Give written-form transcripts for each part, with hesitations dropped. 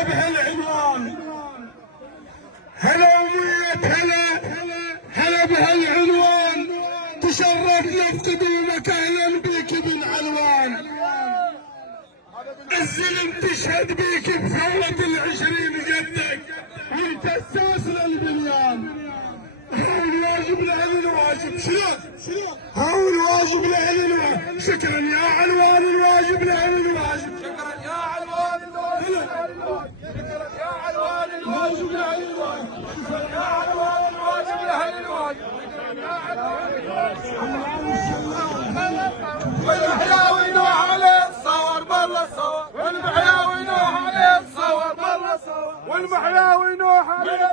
هلا بهالعنوان، هلا ومية هلا بهالعنوان، تشرفنا بقدومك، اهلا بك بن علوان. الزلم تشهد بيك بثورة العشرين جدك، وانت اساس للبنيان. هاو الواجب لأهل الواجب، شلون؟ هاو الواجب لأهل الواجب. شكرا يا علوان، الواجب لأهل الواجب. شكرا يا علوان، الواجب لأهل الواجب. شكرا يا علوان، الواجب لأهل الواجب. شكرا يا علوان، الواجب لأهل الواجب. شكرا يا علوان. والمحياوي نوح عليه الصور بالله الصور، والمحياوي نوح عليه الصور بالله الصور، والمحياوي نوح عليه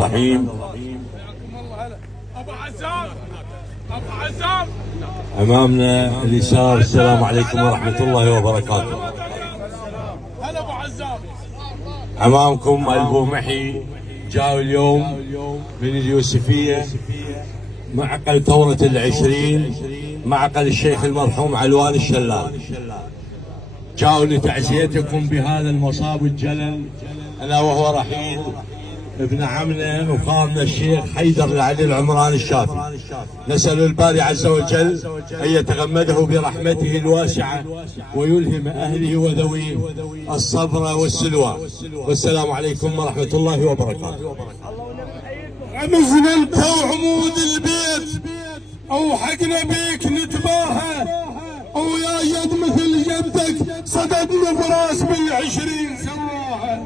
رحيم. ابو عزام، ابو عزام امامنا اليسار. السلام عليكم ورحمه الله وبركاته. هلا ابو عزام. امامكم البومحي جاء اليوم من اليوسفيه معقل ثوره العشرين، معقل الشيخ المرحوم علوان الشلال. جاءوا لتعزيتكم بهذا المصاب الجلل، الا وهو رحيل ابن عمنا وخالنا الشيخ حيدر العلي العمران الشافي. نسأل الباري عز وجل أن يتغمده برحمته الواسعة ويلهم أهله وذويه الصبر والسلوى. والسلام عليكم ورحمة الله وبركاته. عمزنا انت وعمود البيت، او حقنا بيك نتباهى، او يا جد مثل جدك صددنا براس بالعشرين سواها،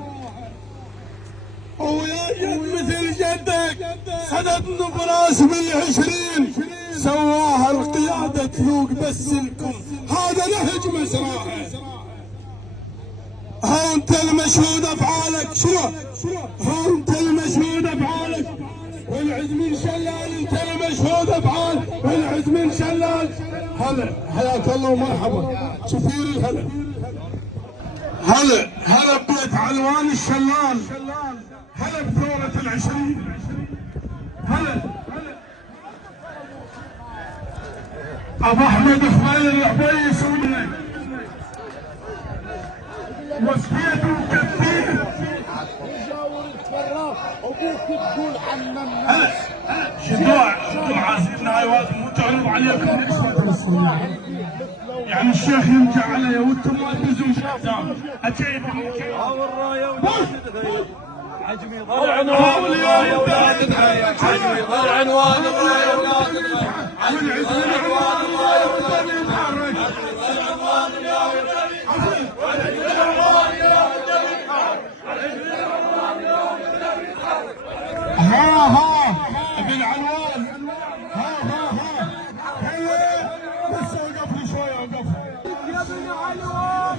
او يا جد مثل جدك صددنا براس بالعشرين سواها. القيادة تذوق بس لكم، هذا نهج مسراها. ها انت المشهود افعالك، شنو؟ ها انت المشهود افعالك، والعز من شلال. انت المشهود افعال، والعز من شلال. هلا حياك الله ومرحبا. سفير الهلا. هلا ببيت علوان الشلال، هلا بثورة العشرين. هلا ابو احمد خميل العبيس وسكيته كثير. هلا شدوع عازمنا ايوات مو تعرض عليكم يعني الشيخ يمتع علي وانتم ما تدزون شتام اجيب عجمي ظل عنوان الرايه ولا تتغير، عجمي ظل عنوان الرايه ولا تتغير، عجمي ظل عنوان الرايه ولا تتحرك، عجمي ظل عنوان الرايه ولا تتحرك. ها ابن علوان، ها بس اوقف لي شوي، اوقف. يا ابن علوان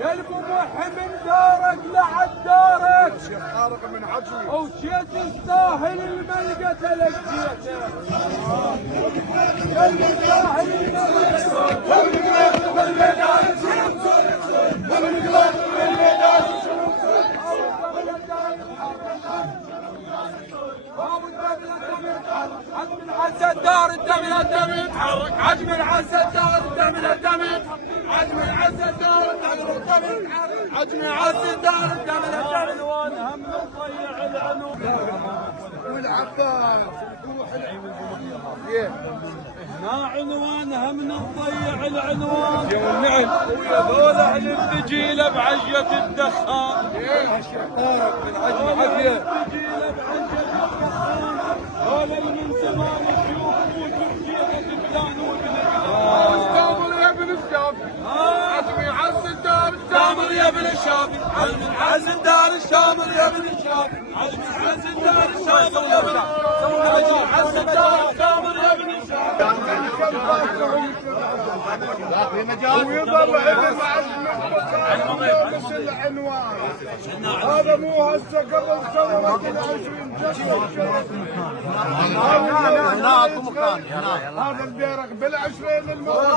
يا البومحي من دارك لعد دارك، شيخ طارق من عجمي وجيت تستاهل الملقى تلقيته، يا المستاهل عجم العز الدار الدم الدم يتحرك، عجم العز الدار الدم الدم يتحرك، عجم العز الدار الدم الدم يتحرك، عجم العز الدار الدم الدم. عنوان هم نضيع العنوان والعباس هنا عنوان هم نضيع العنوان والنعم ويا ذول اهل الثقيله بعجيه الدخان. طارق من عجم عافيه هذا من زمان الشيوخ وتركيا تبدان وابن يا ابن الشافي، عزمي عز الدار الشامر يا ابن الشافي، عزمي عز الدار الشامر يا ابن الشافي، عزمي عز الدار الشامر يا ابن الشافي، عزمي عز الدار الشامر يا ابن الشافي. ويظل ابن عزمي بس العنوان، هذا مو هسه قبل ثورة العشرين هذا البيرق بالعشرين الموت.